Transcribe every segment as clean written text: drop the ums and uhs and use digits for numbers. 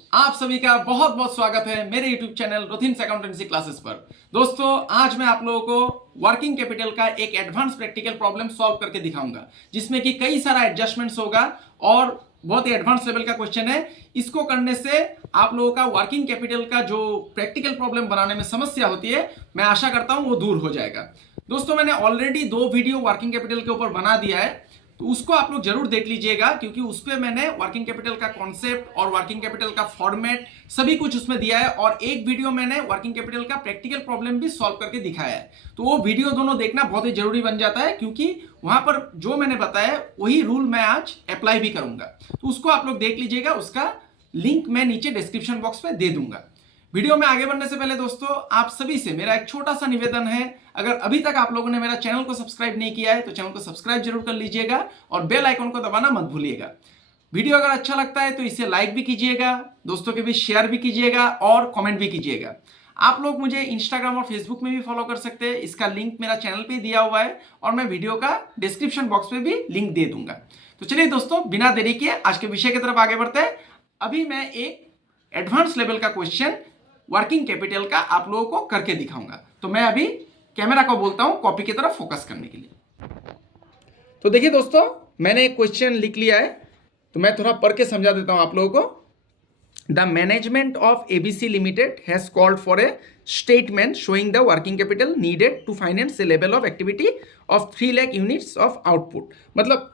आप सभी का बहुत बहुत स्वागत है मेरे YouTube चैनल रोथिन्स अकाउंटेंसी क्लासेस पर। दोस्तों, आज मैं आप लोगों को वर्किंग कैपिटल का एक एडवांस प्रैक्टिकल प्रॉब्लम सॉल्व करके दिखाऊंगा, जिसमें कि कई सारा एडजस्टमेंट्स होगा और बहुत ही एडवांस लेवल का क्वेश्चन है। इसको करने से आप लोगों का वर्किंग कैपिटल का जो प्रैक्टिकल प्रॉब्लम बनाने में समस्या होती है, मैं आशा करता हूं वो दूर हो जाएगा। दोस्तों, मैंने ऑलरेडी 2 वीडियो वर्किंग कैपिटल के ऊपर बना दिया है, तो उसको आप लोग जरूर देख लीजिएगा, क्योंकि उस पर मैंने वर्किंग कैपिटल का कॉन्सेप्ट और वर्किंग कैपिटल का फॉर्मेट सभी कुछ उसमें दिया है। और एक वीडियो मैंने वर्किंग कैपिटल का प्रैक्टिकल प्रॉब्लम भी सॉल्व करके दिखाया है। तो वो वीडियो दोनों देखना बहुत ही जरूरी बन जाता है, क्योंकि वहां पर जो मैंने बताया वही रूल मैं आज अप्लाई भी करूंगा। तो उसको आप लोग देख लीजिएगा, उसका लिंक मैं नीचे डिस्क्रिप्शन बॉक्स में दे दूंगा। वीडियो में आगे बढ़ने से पहले दोस्तों, आप सभी से मेरा एक छोटा सा निवेदन है। अगर अभी तक आप लोगों ने मेरा चैनल को सब्सक्राइब नहीं किया है तो चैनल को सब्सक्राइब जरूर कर लीजिएगा और बेल आइकन को दबाना मत भूलिएगा। वीडियो अगर अच्छा लगता है तो इसे लाइक भी कीजिएगा, दोस्तों के बीच शेयर भी कीजिएगा और कमेंट भी कीजिएगा। आप लोग मुझे इंस्टाग्राम और फेसबुक में भी फॉलो कर सकते हैं, इसका लिंक मेरा चैनल पे दिया हुआ है और मैं वीडियो का डिस्क्रिप्शन बॉक्स में भी लिंक दे दूंगा। तो चलिए दोस्तों, बिना देरी किए आज के विषय की तरफ आगे बढ़ते हैं। अभी मैं एक एडवांस लेवल का क्वेश्चन वर्किंग कैपिटल का आप लोगों को करके दिखाऊंगा। तो मैं अभी कैमरा को बोलता हूं कॉपी की तरफ फोकस करने के लिए। तो देखिए दोस्तों, मैंने एक क्वेश्चन लिख लिया है, तो मैं थोड़ा पढ़ के समझा देता हूं आप लोगों को। The management of ABC limited has called for a statement showing the working capital needed to finance a level of activity of 3 lakh units of output. मतलब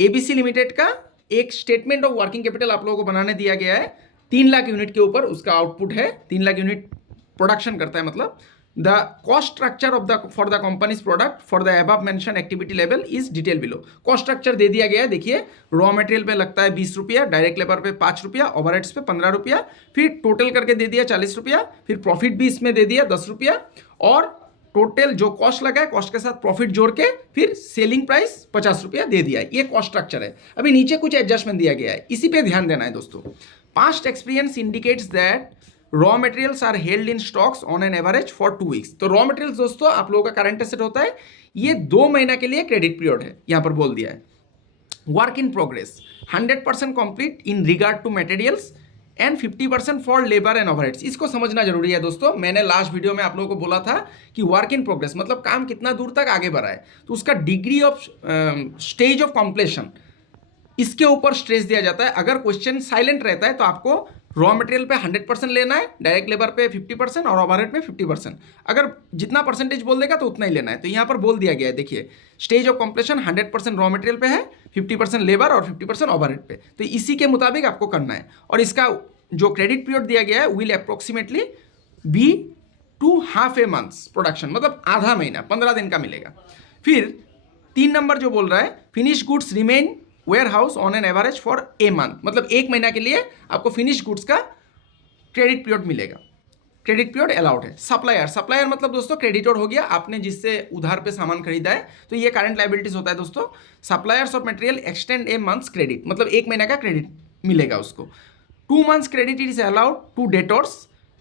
एबीसी लिमिटेड का एक स्टेटमेंट ऑफ वर्किंग कैपिटल आप लोगों को बनाने दिया गया है। 3 लाख यूनिट के ऊपर उसका आउटपुट है, 3 लाख यूनिट प्रोडक्शन करता है। मतलब the cost structure of the for the company's product for the above mention activity level is detail below. Cost structure दे दिया गया है। देखिए, रॉ मटेरियल पे लगता है 20 रुपया, डायरेक्ट लेबर पे 5 रुपया, ओवरहेड्स पे 15 रुपया, फिर टोटल करके दे दिया 40 रुपया, फिर प्रॉफिट भी इसमें दे दिया 10 रुपया, और टोटल जो कॉस्ट लगा है कॉस्ट के साथ प्रॉफिट जोड़ के फिर सेलिंग प्राइस 50 रुपया दे दिया है। ये कॉस्ट स्ट्रक्चर है। अभी नीचे कुछ एडजस्टमेंट दिया गया है, इसी पे ध्यान देना है दोस्तों। Past experience indicates that raw materials are held in stocks on an average for 2 weeks. तो रॉ मटेरियल्स दोस्तों आप लोगों का करंट एसेट होता है, ये 2 महीना के लिए क्रेडिट पीरियड है, यहां पर बोल दिया है। Work in progress 100% complete in regard to materials and 50% for labour and overheads. इसको समझना जरूरी है दोस्तों। मैंने लास्ट वीडियो में आप लोगों को बोला था कि वर्क इन प्रोग्रेस मतलब काम कितना दूर तक आगे बढ़ा है, तो उसका डिग्री ऑफ स्टेज ऑफ कॉम्प्लेशन, इसके ऊपर स्ट्रेस दिया जाता है। अगर क्वेश्चन साइलेंट रहता है तो आपको रॉ मटेरियल पे 100% लेना है, डायरेक्ट लेबर पे 50% और ओवरहेड पे 50%। अगर जितना परसेंटेज बोल देगा तो उतना ही लेना है। तो यहाँ पर बोल दिया गया है, देखिए, स्टेज ऑफ कॉम्प्लेशन 100% रॉ मटेरियल पे है, 50% लेबर और 50% ओवरहेड पे। तो इसी के मुताबिक आपको करना है। और इसका जो क्रेडिट पीरियड दिया गया है will approximately be two half a months production, मतलब आधा महीना, 15 दिन का मिलेगा। फिर 3 नंबर जो बोल रहा है, finish goods remain warehouse on an average for a month, मतलब 1 महीना के लिए आपको फिनिश गुड्स का क्रेडिट पीरियड मिलेगा। क्रेडिट पीरियड अलाउड है। सप्लायर, सप्लायर मतलब दोस्तों क्रेडिटर हो गया, आपने जिससे उधार पे सामान खरीदा है, तो ये करंट लायबिलिटीज होता है दोस्तों। Suppliers of material extend a months credit, मतलब 1 महीना का क्रेडिट मिलेगा उसको। 2 months credit is allowed to debtors.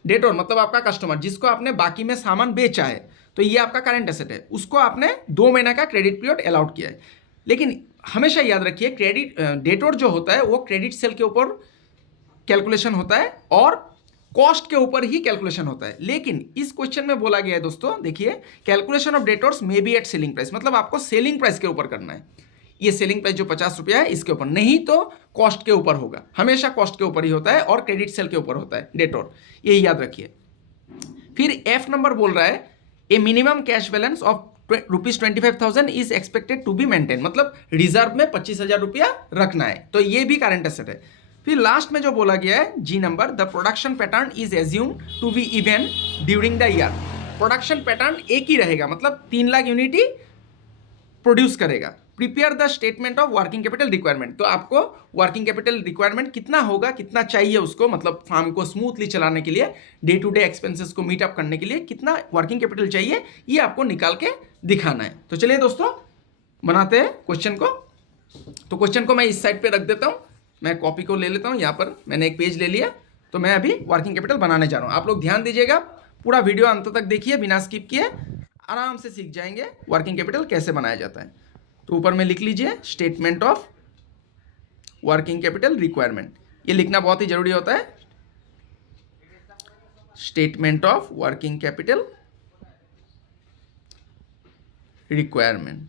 Debtor मतलब आपका कस्टमर, जिसको आपने बाकी में सामान बेचा है, तो ये आपका करंट एसेट है, उसको आपने 2 महीना का क्रेडिट पीरियड अलाउड किया है। लेकिन हमेशा याद रखिए, क्रेडिट डेटोर जो होता है वो क्रेडिट सेल के ऊपर कैलकुलेशन होता है और कॉस्ट के ऊपर ही कैलकुलेशन होता है। लेकिन इस क्वेश्चन में बोला गया है दोस्तों, देखिए, calculation of debtors may be at selling price, मतलब आपको सेलिंग प्राइस के ऊपर करना है। ये सेलिंग प्राइस जो 50 रुपया है इसके ऊपर नहीं, तो कॉस्ट के ऊपर होगा। हमेशा कॉस्ट के ऊपर ही होता है और क्रेडिट सेल के ऊपर होता है डेटोर, ये याद रखिए। फिर एफ नंबर बोल रहा है, a minimum cash balance of ₹25,000 is expected to be maintain, मतलब रिजर्व में 25,000 रुपया रखना है, तो ये भी करंट एसेट है। फिर लास्ट में जो बोला गया है, G number, the production pattern is assume to be even during the year. Production pattern एक ही रहेगा, मतलब 3 लाख यूनिट ही प्रोड्यूस करेगा। Prepare the statement of working capital requirement, तो आपको वर्किंग कैपिटल रिक्वायरमेंट कितना होगा, कितना चाहिए उसको, मतलब फार्म को स्मूथली चलाने के लिए, डे टू डे एक्सपेंसेस को मीट अप करने के लिए कितना वर्किंग कैपिटल चाहिए, ये आपको निकाल के दिखाना है। तो चलिए दोस्तों, बनाते हैं क्वेश्चन को। तो क्वेश्चन को मैं इस साइड पे रख देता हूँ, मैं कॉपी को ले लेता हूँ। यहाँ पर मैंने एक पेज ले लिया, तो मैं अभी वर्किंग कैपिटल बनाने जा रहा हूँ। आप लोग ध्यान दीजिएगा, पूरा वीडियो अंत तक देखिए, बिना स्किप किए, आराम से सीख जाएंगे वर्किंग कैपिटल कैसे बनाया जाता है। तो ऊपर में लिख लीजिए statement of working capital requirement, ये लिखना बहुत ही जरूरी होता है। Statement of working capital requirement,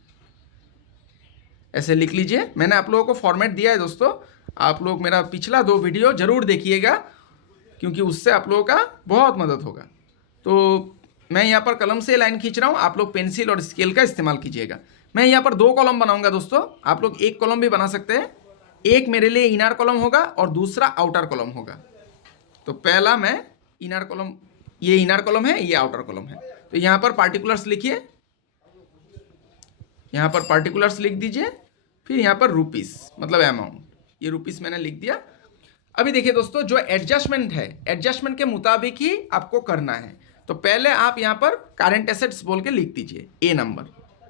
ऐसे लिख लीजिए। मैंने आप लोगों को फॉर्मेट दिया है दोस्तों, आप लोग मेरा पिछला 2 वीडियो जरूर देखिएगा, क्योंकि उससे आप लोगों का बहुत मदद होगा। तो मैं यहाँ पर कलम से लाइन खींच रहा हूँ, आप लोग पेंसिल और स्केल का इस्तेमाल कीजिएगा। मैं यहाँ पर 2 कॉलम बनाऊंगा दोस्तों, आप लोग 1 कॉलम भी बना सकते हैं। एक मेरे लिए इनर कॉलम होगा और दूसरा आउटर कॉलम होगा। तो पहला मैं इनर कॉलम, ये इनर कॉलम है, ये आउटर कॉलम है। तो यहाँ पर पार्टिकुलर्स लिखिए, यहाँ पर पार्टिकुलर्स लिख दीजिए, फिर यहाँ पर रुपीस मतलब अमाउंट, ये रुपीस मैंने लिख दिया। अभी देखिए दोस्तों, जो एडजस्टमेंट है, एडजस्टमेंट के मुताबिक ही आपको करना है। तो पहले आप यहाँ पर करंट एसेट्स बोल के लिख दीजिए, A number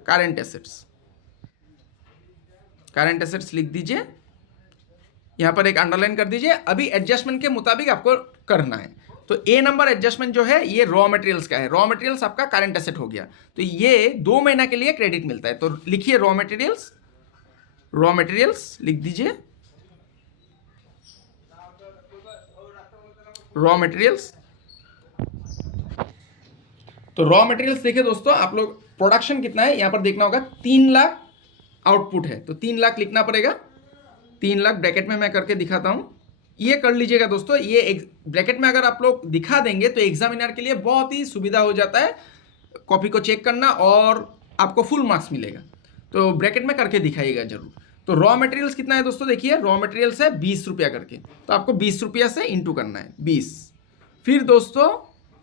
current assets, current assets लिख दीजिए। यहाँ पर एक अंडरलाइन कर दीजिए। अभी एडजस्टमेंट के मुताबिक आपको करना है। तो ए नंबर एडजस्टमेंट जो है ये रॉ मटेरियल्स का है। रॉ मटेरियल्स आपका करंट एसेट हो गया, तो ये 2 महीना के लिए क्रेडिट मिलता है। तो लिखिए रॉ मटेरियल्स, रॉ मटेरियल्स लिख दीजिए, रॉ मटेरियल्स। तो रॉ मटेरियल्स देखिए दोस्तों, आप लोग प्रोडक्शन कितना है यहाँ पर देखना होगा, 3 लाख आउटपुट है, तो 3 लाख लिखना पड़ेगा। 3 लाख ब्रैकेट में मैं करके दिखाता हूँ, ये कर लीजिएगा दोस्तों। ये ब्रैकेट में अगर आप लोग दिखा देंगे तो एग्जामिनर के लिए बहुत ही सुविधा हो जाता है कॉपी को चेक करना, और आपको फुल मार्क्स मिलेगा। तो ब्रैकेट में करके दिखाइएगा जरूर। तो रॉ मटेरियल्स कितना है दोस्तों, देखिए रॉ मटेरियल्स है 20 रुपया करके, तो आपको 20 रुपया से इंटू करना है 20। फिर दोस्तों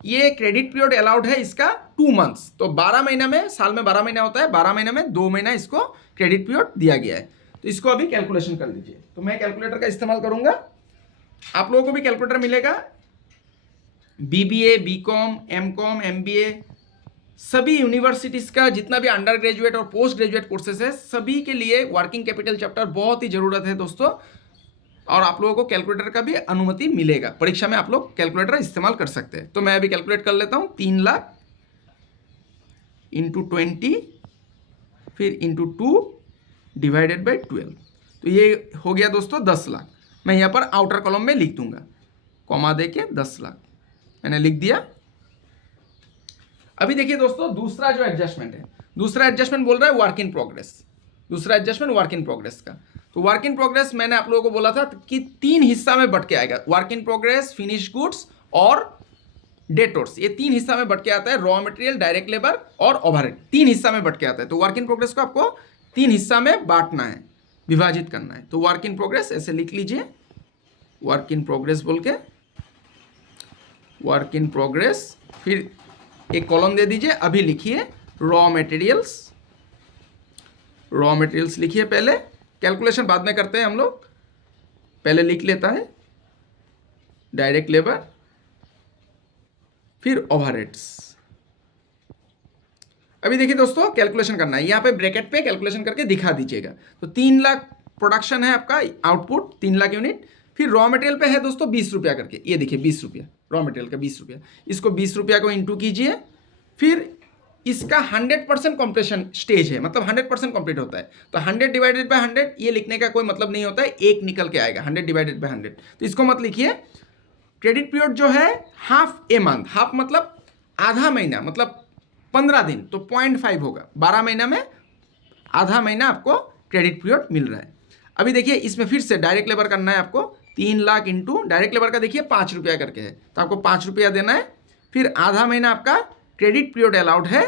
ये क्रेडिट पीरियड अलाउड है इसका 2 मंथ्स, तो 12 महीना में, साल में 12 महीना होता है, 12 महीना में 2 महीना इसको क्रेडिट पीरियड दिया गया है। तो इसको अभी कैलकुलेशन कर लीजिए। तो मैं कैलकुलेटर का इस्तेमाल करूंगा, आप लोगों को भी कैलकुलेटर मिलेगा। बीबीए, बीकॉम, एमकॉम, एमबीए, सभी यूनिवर्सिटीज का जितना भी अंडर ग्रेजुएट और पोस्ट ग्रेजुएट कोर्सेज है, सभी के लिए वर्किंग कैपिटल चैप्टर बहुत ही जरूरत है दोस्तों। और आप लोगों को कैलकुलेटर का भी अनुमति मिलेगा, परीक्षा में आप लोग कैलकुलेटर इस्तेमाल कर सकते हैं। तो मैं अभी कैलकुलेट कर लेता हूं, 3 लाख इंटू 20 फिर इंटू 2 डिवाइडेड बाई 12, तो ये हो गया दोस्तों 10 लाख। मैं यहाँ पर आउटर कॉलम में लिख दूंगा, कॉमा दे के 10 लाख मैंने लिख दिया। अभी देखिए दोस्तों, दूसरा जो एडजस्टमेंट है, दूसरा एडजस्टमेंट बोल रहा है वर्क इन प्रोग्रेस। दूसरा एडजस्टमेंट वर्क इन प्रोग्रेस का। तो वर्क इन प्रोग्रेस मैंने आप लोगों को बोला था कि 3 हिस्सा में बट के आएगा, work in progress, finish goods और डेटोर्स। ये 3 हिस्सा में बट के आता है, रॉ मटेरियल, डायरेक्ट लेबर और ओवरहेड, 3 हिस्सा में बट के आता है। तो वर्क इन प्रोग्रेस को आपको 3 हिस्सा में बांटना है, विभाजित करना है। तो वर्क इन प्रोग्रेस ऐसे लिख लीजिए, वर्क इन प्रोग्रेस बोल के, वर्क इन प्रोग्रेस, फिर एक कॉलम दे दीजिए। अभी लिखिए रॉ मटेरियल्स, रॉ मटेरियल्स लिखिए। पहले कैलकुलेशन बाद में करते हैं हम लोग, पहले लिख लेता है डायरेक्ट लेबर, फिर ओवरहेड्स। अभी देखिए दोस्तों, कैलकुलेशन करना है, यहाँ पे ब्रैकेट पे कैलकुलेशन करके दिखा दीजिएगा। तो 3 लाख प्रोडक्शन है आपका, आउटपुट 3 लाख यूनिट। फिर रॉ मटेरियल पे है दोस्तों 20 रुपया करके, ये देखिए 20 रुपया रॉ मटेरियल का 20 रुपया, इसको 20 रुपया को इंटू कीजिए। फिर इसका 100% कॉम्प्लीशन स्टेज है, मतलब 100% कंप्लीट होता है। तो 100 डिवाइडेड बाय 100 ये लिखने का कोई मतलब नहीं होता है, एक निकल के आएगा 100 डिवाइडेड बाय 100, तो इसको मत लिखिए। क्रेडिट पीरियड जो है हाफ ए मंथ, हाफ मतलब आधा महीना, मतलब 15 दिन, तो 0.5 होगा। 12 महीना में आधा महीना आपको क्रेडिट पीरियड मिल रहा है। अभी देखिए इसमें फिर से डायरेक्ट लेबर करना है आपको, 3 लाख इंटू डायरेक्ट लेबर का देखिए 5 रुपया करके है, तो आपको 5 रुपया देना है। फिर आधा महीना आपका क्रेडिट पीरियड अलाउड है।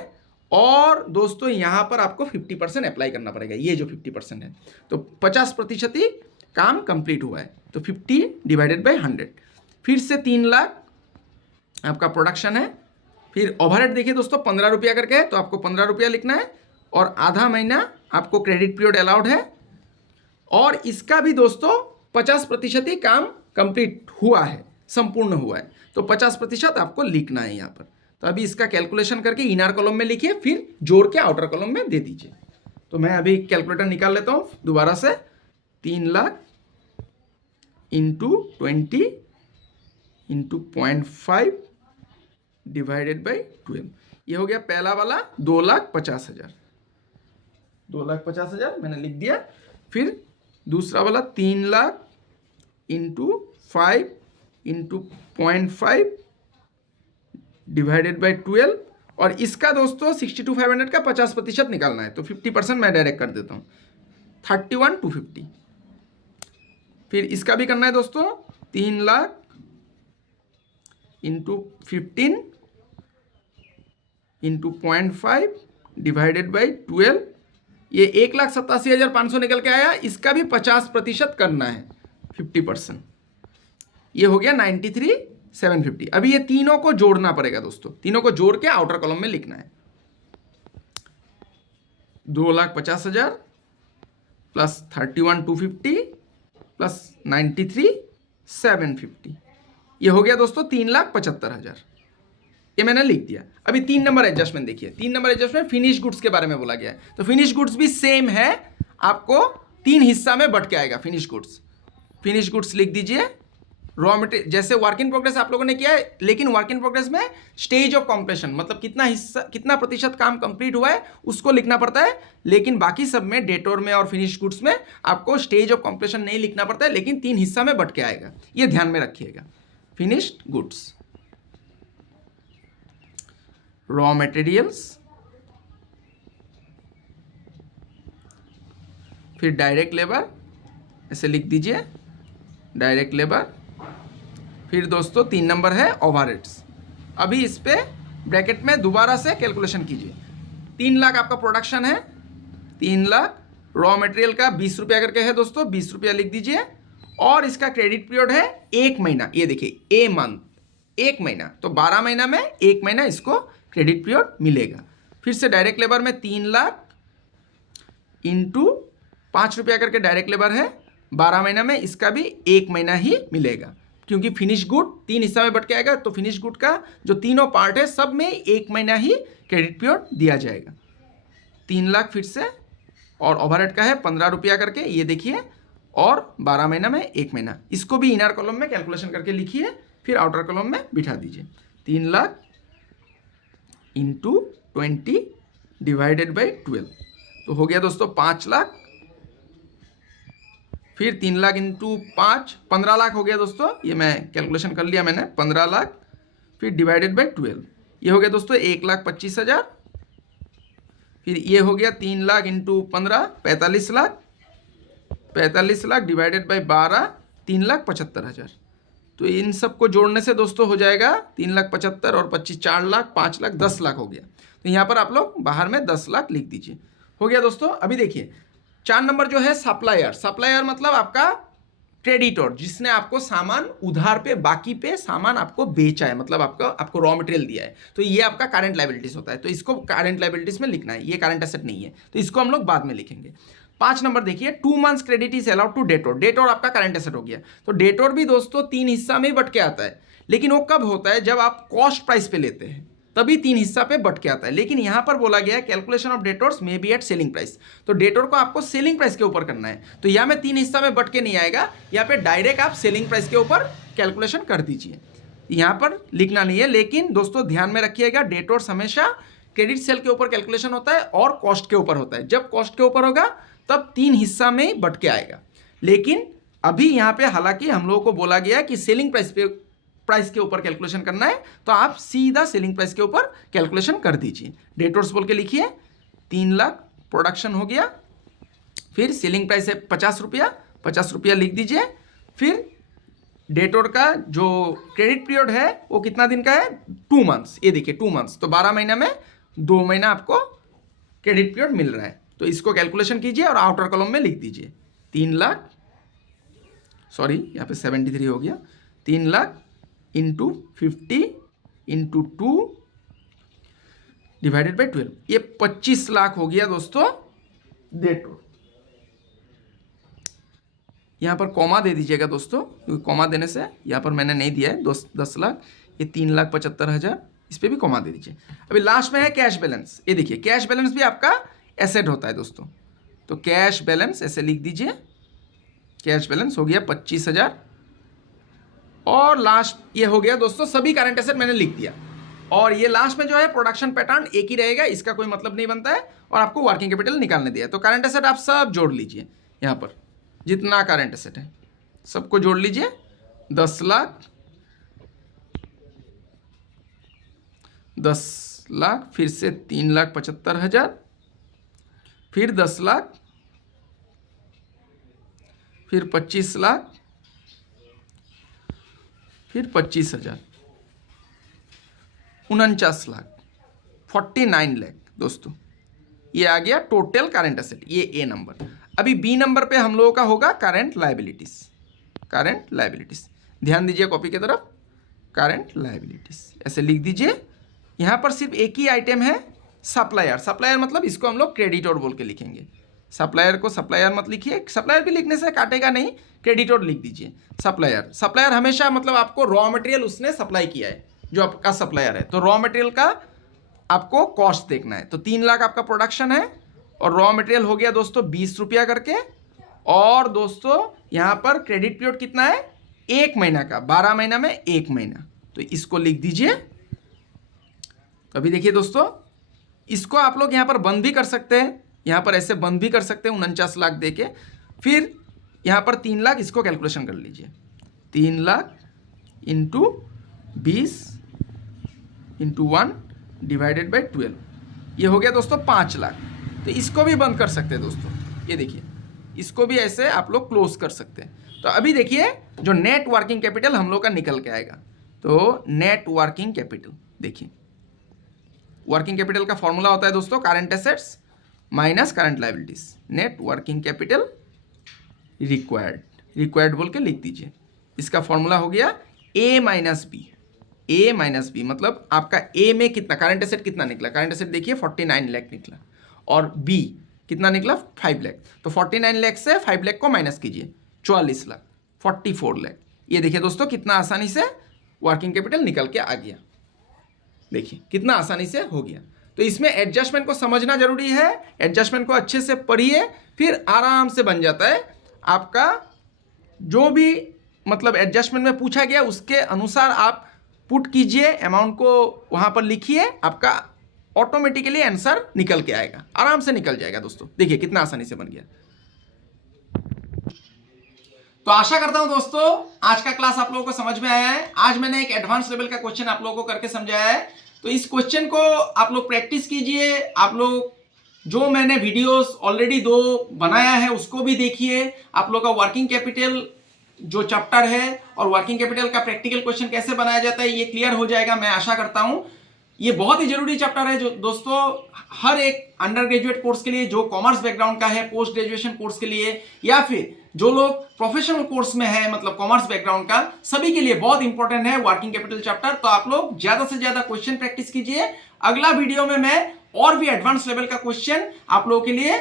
और दोस्तों यहाँ पर आपको 50% अप्लाई करना पड़ेगा, ये जो 50% है, तो 50% ही काम कंप्लीट हुआ है। तो 50 डिवाइडेड बाई 100, फिर से 3 लाख आपका प्रोडक्शन है। फिर ओवरहेड देखिए दोस्तों 15 रुपया करके है, तो आपको 15 रुपया लिखना है। और आधा महीना आपको क्रेडिट पीरियड अलाउड है, और इसका भी दोस्तों 50% ही काम कंप्लीट हुआ है, संपूर्ण हुआ है। तो 50% आपको लिखना है यहाँ पर। तो अभी इसका कैलकुलेशन करके इनर कॉलम में लिखिए, फिर जोड़ के आउटर कॉलम में दे दीजिए। तो मैं अभी कैलकुलेटर निकाल लेता हूँ दोबारा से, 3 lakh into 20 into 0.5 divided by 12, ये हो गया पहला वाला 2,50,000, 2,50,000 मैंने लिख दिया। फिर दूसरा वाला 3 lakh into 5 into 0.5 divided by 12, और इसका दोस्तों 62,500 का 50% निकालना है, तो 50% मैं डायरेक्ट कर देता हूँ, 31,250। फिर इसका भी करना है दोस्तों, 3 lakh into 15 into 0.5 divided by 12, ये 1,87,500 निकल के आया। इसका भी 50% करना है, 50%, ये हो गया 93,750। अभी ये तीनों को जोड़ना पड़ेगा दोस्तों, तीनों को जोड़ के आउटर कॉलम में लिखना है। 2,50,000 प्लस 31,250 प्लस 93,750, ये हो गया दोस्तों 3,75,000। ये मैंने लिख दिया। अभी 3 नंबर एडजस्टमेंट देखिए, 3 नंबर एडजस्टमेंट फिनिश गुड्स के बारे में बोला गया है। तो फिनिश गुड्स भी सेम है, आपको 3 हिस्सा में बट के आएगा फिनिश गुड्स। फिनिश गुड्स लिख दीजिए, रॉ मटेरियल जैसे वर्क इन प्रोग्रेस आप लोगों ने किया है, लेकिन वर्क इन प्रोग्रेस में स्टेज ऑफ कंप्लीशन मतलब कितना प्रतिशत काम कंप्लीट हुआ है उसको लिखना पड़ता है, लेकिन बाकी सब में डेटोर में और फिनिश गुड्स में आपको स्टेज ऑफ कंप्लीशन नहीं लिखना पड़ता है, लेकिन 3 हिस्सा में बट के आएगा, ये ध्यान में रखिएगा। फिनिश्ड गुड्स, रॉ मटेरियल्स, फिर डायरेक्ट लेबर, ऐसे लिख दीजिए डायरेक्ट लेबर। फिर दोस्तों 3 नंबर है ओवरहेड्स। अभी इस पे ब्रैकेट में दोबारा से कैलकुलेशन कीजिए। 3 लाख आपका प्रोडक्शन है, 3 लाख रॉ मटेरियल का 20 रुपया करके है दोस्तों, 20 रुपया लिख दीजिए, और इसका क्रेडिट पीरियड है 1 महीना। ये देखिए ए मंथ 1 महीना, तो 12 महीना में 1 महीना इसको क्रेडिट पीरियड मिलेगा। फिर से डायरेक्ट लेबर में 3 लाख इंटू 5 रुपया करके डायरेक्ट लेबर है, 12 महीना में इसका भी 1 महीना ही मिलेगा, क्योंकि फिनिश गुड 3 हिस्सा में बट के आएगा, तो फिनिश गुड का जो तीनों पार्ट है सब में 1 महीना ही क्रेडिट पीरियड दिया जाएगा। 3 लाख फिर से, और ओवरहेड का है 15 रुपया करके, ये देखिए, और 12 महीना में 1 महीना। इसको भी इनर कॉलम में कैलकुलेशन करके लिखिए, फिर आउटर कॉलम में बिठा दीजिए। 3 लाख इंटू 20 डिवाइडेड बाई 12, तो हो गया दोस्तों 5 लाख। फिर 3 लाख इंटू 5, 15 लाख हो गया दोस्तों, ये मैं कैलकुलेशन कर लिया मैंने, 15 लाख। फिर डिवाइडेड बाई 12, ये हो गया दोस्तों 1,25,000। फिर ये हो गया 3 lakh into 15, 45 lakh, 45 lakh divided by 12, 3,75,000। तो इन सबको जोड़ने से दोस्तों हो जाएगा 3,75,000 और 25, 4 लाख, 5 लाख, 10 लाख हो गया। तो यहाँ पर आप लोग बाहर में 10 लाख लिख दीजिए। हो गया दोस्तों। अभी देखिए 4 नंबर जो है सप्लायर। सप्लायर मतलब आपका क्रेडिटर, जिसने आपको सामान उधार पे बाकी पे सामान आपको बेचा है, मतलब आपको रॉ मटेरियल दिया है, तो ये आपका करंट लायबिलिटीज होता है, तो इसको करंट लायबिलिटीज में लिखना है। ये करंट एसेट नहीं है, तो इसको हम लोग बाद में लिखेंगे। 5 नंबर देखिए, 2 months credit is allowed to debtor. Debtor आपका करंट एसेट हो गया, तो डेटोर भी दोस्तों 3 हिस्सा में ही बट के आता है, लेकिन वो कब होता है, जब आप कॉस्ट प्राइस पे लेते हैं तभी 3 हिस्सा पे बट के आता है। लेकिन यहां पर बोला गया है calculation of debtors may be at selling price, तो डेटोर को आपको सेलिंग प्राइस के ऊपर करना है, तो यहाँ में 3 हिस्सा में बट के नहीं आएगा, यहाँ पे डायरेक्ट आप सेलिंग प्राइस के ऊपर कैलकुलेशन कर दीजिए, यहाँ पर लिखना नहीं है। लेकिन दोस्तों ध्यान में रखिएगा, डेटोर्स हमेशा क्रेडिट सेल के ऊपर कैलकुलेशन होता है और कॉस्ट के ऊपर होता है। जब कॉस्ट के ऊपर होगा तब 3 हिस्सा में बट के आएगा, लेकिन अभी यहाँ पे हालांकि हम लोगों को बोला गया कि सेलिंग प्राइस के ऊपर कैलकुलेशन करना है, तो आप सीधा सेलिंग प्राइस के ऊपर कैलकुलेशन कर दीजिए। डेटोर्स बोल के लिखिए, 3 लाख प्रोडक्शन हो गया, फिर सेलिंग प्राइस है 50 रुपया, 50 रुपया लिख दीजिए। फिर डेटोर का जो क्रेडिट पीरियड है वो कितना दिन का है, 2 मंथ्स। ये देखिए 2 मंथ्स, तो 12 महीना में 2 महीना आपको क्रेडिट पीरियड मिल रहा है, तो इसको कैलकुलेशन कीजिए और आउटर कॉलम में लिख दीजिए 3 लाख, सॉरी यहाँ पे 73 हो गया, 3 lakh into 50 into 2 divided by 12, ये 25 लाख हो गया दोस्तों डेटोर। यहाँ पर कॉमा दे दीजिएगा दोस्तों, क्योंकि कॉमा देने से यहाँ पर मैंने नहीं दिया है 10 लाख, ये 3,75,000, इस पर भी कॉमा दे दीजिए। अभी लास्ट में है कैश बैलेंस। ये देखिए कैश बैलेंस भी आपका एसेट होता है दोस्तों, तो कैश बैलेंस ऐसे लिख दीजिए, कैश बैलेंस हो गया 25,000। और लास्ट ये हो गया दोस्तों सभी करंट एसेट मैंने लिख दिया, और ये लास्ट में जो है प्रोडक्शन पैटर्न एक ही रहेगा, इसका कोई मतलब नहीं बनता है, और आपको वर्किंग कैपिटल निकालने दिया है। तो करंट एसेट आप सब जोड़ लीजिए, यहाँ पर जितना करंट एसेट है सबको जोड़ लीजिए। 10 लाख, 10 लाख, फिर से 3,75,000, फिर 10 लाख, फिर 25 लाख, फिर 25,000, 49 लाख, 49 लाख दोस्तों। ये आ गया टोटल करंट एसेट, ये ए नंबर। अभी बी नंबर पे हम लोगों का होगा करंट लायबिलिटीज। करंट लायबिलिटीज, ध्यान दीजिए कॉपी की तरफ, करंट लायबिलिटीज ऐसे लिख दीजिए। यहाँ पर सिर्फ एक ही आइटम है, सप्लायर। सप्लायर मतलब इसको हम लोग क्रेडिटर बोल के लिखेंगे। सप्लायर को सप्लायर मत लिखिए, सप्लायर भी लिखने से काटेगा नहीं, क्रेडिटर लिख दीजिए। सप्लायर, सप्लायर हमेशा मतलब आपको रॉ मटेरियल उसने सप्लाई किया है, जो आपका सप्लायर है, तो रॉ मटेरियल का आपको कॉस्ट देखना है। तो 3 लाख आपका प्रोडक्शन है और रॉ मटेरियल हो गया दोस्तों 20 रुपया करके। और दोस्तों यहाँ पर क्रेडिट पीरियड कितना है, 1 महीना का, 12 महीना में 1 महीना, तो इसको लिख दीजिए। तो अभी देखिए दोस्तों, इसको आप लोग यहाँ पर बंद भी कर सकते हैं, यहाँ पर ऐसे बंद भी कर सकते हैं 49 लाख दे के। फिर यहाँ पर 3 लाख, इसको कैलकुलेशन कर लीजिए, 3 lakh into 20 into 1 divided by 12, ये हो गया दोस्तों 5 लाख। तो इसको भी बंद कर सकते हैं दोस्तों, ये देखिए, इसको भी ऐसे आप लोग क्लोज कर सकते हैं। तो अभी देखिए जो नेट वर्किंग कैपिटल हम लोग का निकल के आएगा, तो नेट वर्किंग कैपिटल देखिए, वर्किंग कैपिटल का फॉर्मूला होता है दोस्तों current assets minus current liabilities. Net working capital required, required बोल के लिख दीजिए। इसका फॉर्मूला हो गया ए माइनस बी। ए माइनस बी मतलब आपका ए में कितना करंट एसेट कितना निकला, करंट एसेट देखिए 49 लाख निकला, और बी कितना निकला 5 लाख। तो 49 लाख से 5 लाख को माइनस कीजिए, 44 लाख, 44 लाख। ये देखिए दोस्तों कितना आसानी से वर्किंग कैपिटल निकल के आ गया, देखिए कितना आसानी से हो गया। तो इसमें एडजस्टमेंट को समझना जरूरी है, एडजस्टमेंट को अच्छे से पढ़िए, फिर आराम से बन जाता है आपका। जो भी मतलब एडजस्टमेंट में पूछा गया उसके अनुसार आप पुट कीजिए, अमाउंट को वहाँ पर लिखिए, आपका ऑटोमेटिकली आंसर निकल के आएगा, आराम से निकल जाएगा दोस्तों। देखिए कितना आसानी से बन गया। तो आशा करता हूं दोस्तों आज का क्लास आप लोगों को समझ में आया है। आज मैंने एक एडवांस लेवल का क्वेश्चन आप लोगों को करके समझाया है, तो इस क्वेश्चन को आप लोग प्रैक्टिस कीजिए। आप लोग जो मैंने वीडियोस ऑलरेडी 2 बनाया है उसको भी देखिए। आप लोग का वर्किंग कैपिटल जो चैप्टर है और वर्किंग कैपिटल का प्रैक्टिकल क्वेश्चन कैसे बनाया जाता है ये क्लियर हो जाएगा, मैं आशा करता हूं। ये बहुत ही जरूरी चैप्टर है जो दोस्तों हर एक अंडर ग्रेजुएट कोर्स के लिए, जो कॉमर्स बैकग्राउंड का है, पोस्ट ग्रेजुएशन कोर्स के लिए, या फिर जो लोग प्रोफेशनल कोर्स में है मतलब कॉमर्स बैकग्राउंड का, सभी के लिए बहुत इंपॉर्टेंट है वर्किंग कैपिटल चैप्टर। तो आप लोग ज्यादा से ज्यादा क्वेश्चन प्रैक्टिस कीजिए। अगला वीडियो में मैं और भी एडवांस लेवल का क्वेश्चन आप लोगों के लिए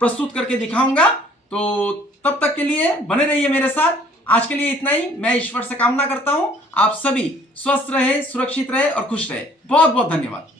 प्रस्तुत करके दिखाऊंगा। तो तब तक के लिए बने रहिए मेरे साथ। आज के लिए इतना ही। मैं ईश्वर से कामना करता हूं आप सभी स्वस्थ रहे, सुरक्षित रहे और खुश रहे। बहुत बहुत धन्यवाद।